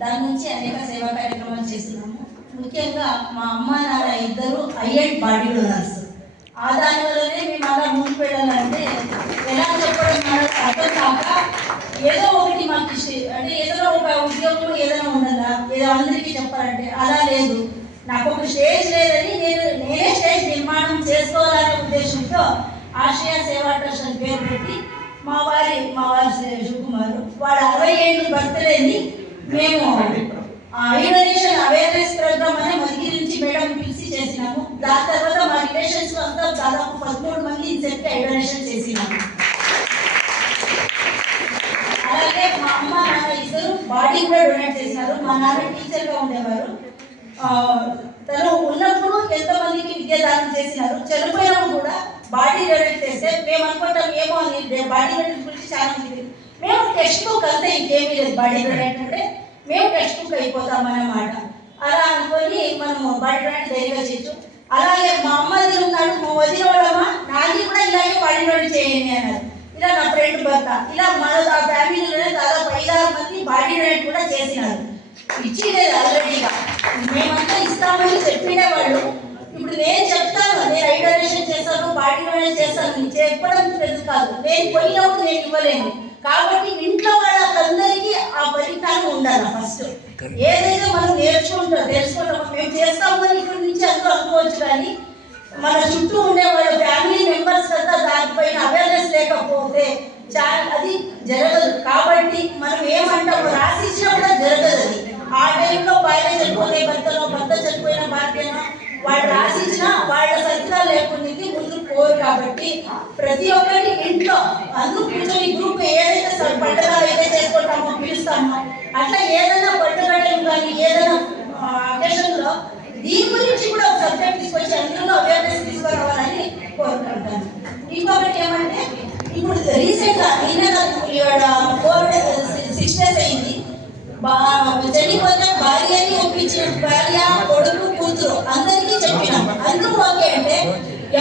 దాని నుంచి అనేక సేవా కార్యక్రమాలు చేస్తున్నాము. ముఖ్యంగా మా అమ్మ నాన్న ఇద్దరు ఐఎండ్ బాడీ డోనర్స్. దాని వల్లనే మేము అలా ముందుకు వెళ్ళాలంటే ఎలా చెప్పడం మనకు అర్థం కాక ఏదో ఒకటి మాకు అంటే ఏదో ఒక ఉద్యోగం ఏదైనా ఉండాలా, ఏదో అందరికీ చెప్పాలంటే అలా లేదు. నాకు ఒక స్టేజ్ లేదని నేనే స్టేజ్ నిర్మాణం చేసుకోవాలనే ఉద్దేశంతో ఆశ్రయ సేవా ట్రస్ట్ అని పేరు పెట్టి మా వారి శివకుమార్ వాడు 60 ఏళ్ళు బర్త్డేని మేము ఐడొనేషన్ అవేర్నెస్ ప్రోగ్రామ్ అనే మదిగిరి నుంచి మేడం పిలిచి చేసినాము. దాని తర్వాత మా రిలేషన్స్ అంతా దాదాపు 13 మంది ఇన్సెప్ట్ ఐడొనేషన్ చేసినాము. అలాగే మా అమ్మ నాన్న ఇద్దరు బాడీ కూడా డొనేట్ చేసినారు. మా నాన్న టీచర్గా ఉండేవారు. తను ఉన్నప్పుడు ఎంతమందికి విద్యాదానం చేసినారు. చనిపోయినప్పుడు కూడా బాడీ డొనేట్ చేస్తే మేము అనుకుంటాం ఏమో అని బాడీ డొనేట్ గురించి చాలా మంది మేము టెక్స్ట్ బుక్ అంతా ఇంకేమీ లేదు. బాడీ డొనేట్ అంటే మేము టెక్స్ట్ బుక్ అయిపోతాం అన్నమాట. అలా అనుకొని మనము బాడీ డొనేట్ ధైర్యంగా చేయొచ్చు. అలాగే మా అమ్మ దగ్గర ఉన్నాడు, మా వదిన వాళ్ళమ్మ నాది కూడా ఇలాగే బాడీ డొనేట్ చేయండి అన్నారు. ఇలా నా ఫ్రెండ్ భర్త ఇలా మన ఆ ఫ్యామిలీలోనే దాదాపు 5-6 మంది బాడీ డొనేట్ కూడా చేసినారు. ఇచ్చేది ఆల్రెడీగా మేమంతా ఇస్తామని చెప్పిన వాళ్ళు ఇప్పుడు నేను చెప్తాను, నేను ఐడొనేషన్ చేస్తాను, బాడీ డొనేట్ చేస్తాను చెప్పడం తెలుసు కాదు. నేను పోయినప్పుడు నేను ఇవ్వలేను కాబట్టి ఇంట్లో వాళ్ళందరికీ ఆ పరిజ్ఞానం ఉండాలి. ఫస్ట్ ఏదైతే మనం తెలుసుకుంటామో మేము చేస్తామని ఇక్కడి నుంచి అందరూ అనుకోవచ్చు, కానీ మన చుట్టూ ఉండే వాళ్ళ ఫ్యామిలీ మెంబర్స్ కదా దానిపైన అవేర్నెస్ లేకపోతే అది జరగదు. కాబట్టి మనం ఏమంటామో రాసి ఇచ్చినా కూడా జరగదు. అది ఆ టైంలో భార్య చనిపోతే భర్త చనిపోయిన భార్యను వాళ్ళు రాసిచ్చినా వాళ్ళ సత్యాలు లేకుండా ముందు పోరు. కాబట్టి ప్రతి ఒక్కరి ఇంట్లో అందరూ కూర్చొని గ్రూప్ ఏదైతే పండుగలు అయితే చేసుకుంటామో పిలుస్తామో అట్లా ఏదైనా పండుగలు కానీ ఏదైనా అకేషన్లో దీని గురించి కూడా ఒక సబ్జెక్ట్ తీసుకొచ్చి అందులో అవేర్నెస్ తీసుకురావాలని కోరుకుంటాను. ఇంకొకటి ఏమంటే ఇప్పుడు రీసెంట్గా 6 days అయింది. చనిపోతే భార్యని ఒప్పించిన భార్య కొడుకు కూతురు అందరికీ చెప్పినాం. అందరూ ఓకే అంటే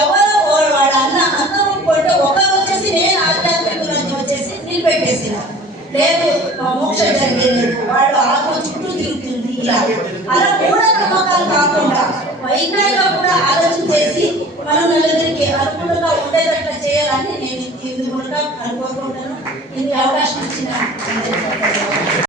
ఎవరు వాడు అందరూ కొంటే ఒకరు వచ్చేసి నేను ఆధ్యాత్మికులని వచ్చేసి నిలబెట్టేసిన లేదు మోక్షం జరిగేది వాళ్ళు ఆత్మ చుట్టూ తిరుగుతుంది. ఇలా అలా మూఢ నమ్మకాలు కాకుండా వైజ్ఞానిక కూడా ఆలోచన చేసి మనం నలుగురికి అనుకూలంగా ఉండేటట్లు చేయాలని నేను ఇది కూడా అనుకోకుంటాను. ఇది